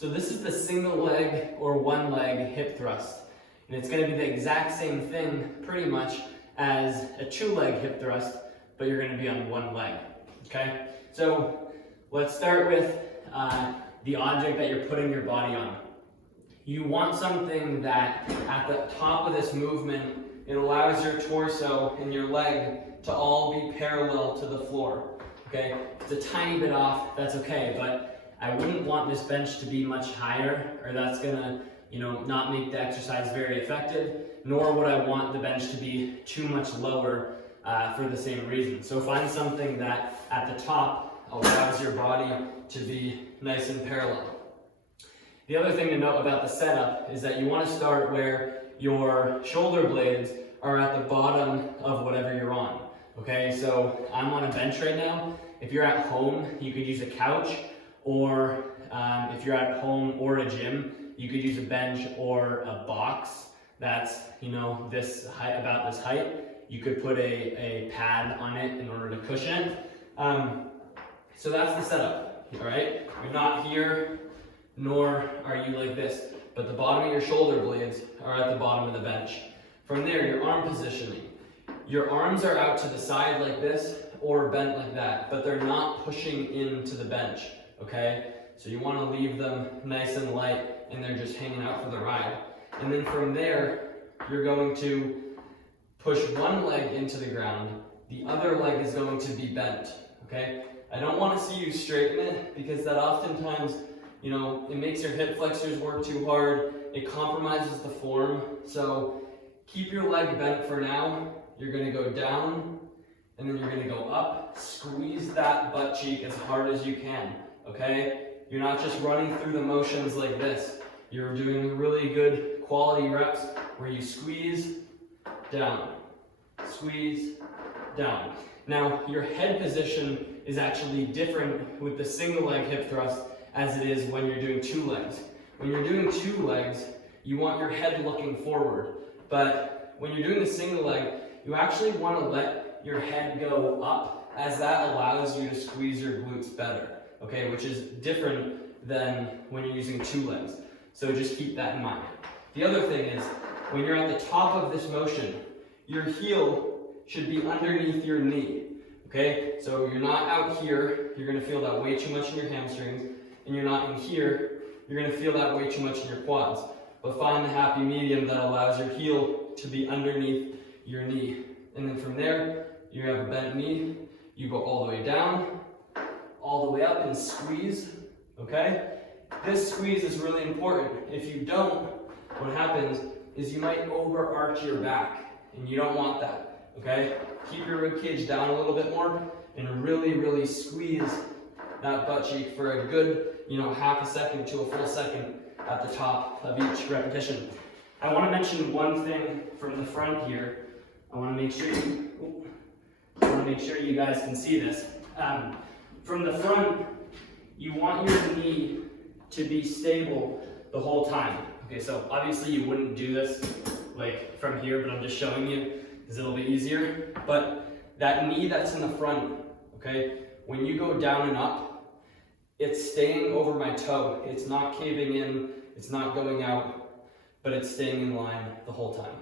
So this is the single leg or one leg hip thrust. And it's going to be the exact same thing pretty much as a two leg hip thrust, but you're going to be on one leg. Okay? So let's start with the object that you're putting your body on. You want something that at the top of this movement, it allows your torso and your leg to all be parallel to the floor. Okay? If it's a tiny bit off, that's okay, but I wouldn't want this bench to be much higher, or that's gonna, not make the exercise very effective, nor would I want the bench to be too much lower for the same reason. So find something that at the top allows your body to be nice and parallel. The other thing to note about the setup is that you want to start where your shoulder blades are at the bottom of whatever you're on. Okay, so I'm on a bench right now. If you're at home, you could use a couch, or if you're at home or a gym, you could use a bench or a box that's, this height, about this height. You could put a pad on it in order to cushion it. So that's the setup, all right? You're not here, nor are you like this, but the bottom of your shoulder blades are at the bottom of the bench. From there, your arm positioning. Your arms are out to the side like this or bent like that, but they're not pushing into the bench, okay? So you want to leave them nice and light and they're just hanging out for the ride. And then from there, you're going to push one leg into the ground. The other leg is going to be bent, okay? I don't want to see you straighten it because that oftentimes, it makes your hip flexors work too hard. It compromises the form. So keep your leg bent for now. You're going to go down and then you're going to go up. Squeeze that butt cheek as hard as you can, okay? You're not just running through the motions like this. You're doing really good quality reps where you squeeze down, squeeze down. Now, your head position is actually different with the single leg hip thrust as it is when you're doing two legs. When you're doing two legs, you want your head looking forward. But when you're doing the single leg, you actually want to let your head go up, as that allows you to squeeze your glutes better, okay? Which is different than when you're using two legs. So just keep that in mind. The other thing is, when you're at the top of this motion, your heel should be underneath your knee, okay? So you're not out here, you're gonna feel that way too much in your hamstrings, and you're not in here, you're gonna feel that way too much in your quads. But find the happy medium that allows your heel to be underneath your knee. And then from there, you have a bent knee, you go all the way down, all the way up and squeeze, okay? This squeeze is really important. If you don't, what happens is you might overarch your back, and you don't want that, okay? Keep your rib cage down a little bit more and really, really squeeze that butt cheek for a good, half a second to a full second at the top of each repetition. I want to mention one thing from the front here. I want to make sure you guys can see this. From the front, you want your knee to be stable the whole time. Okay, so obviously you wouldn't do this like from here, but I'm just showing you because it'll be easier. But that knee that's in the front, okay, when you go down and up, it's staying over my toe. It's not caving in, it's not going out, but it's staying in line the whole time.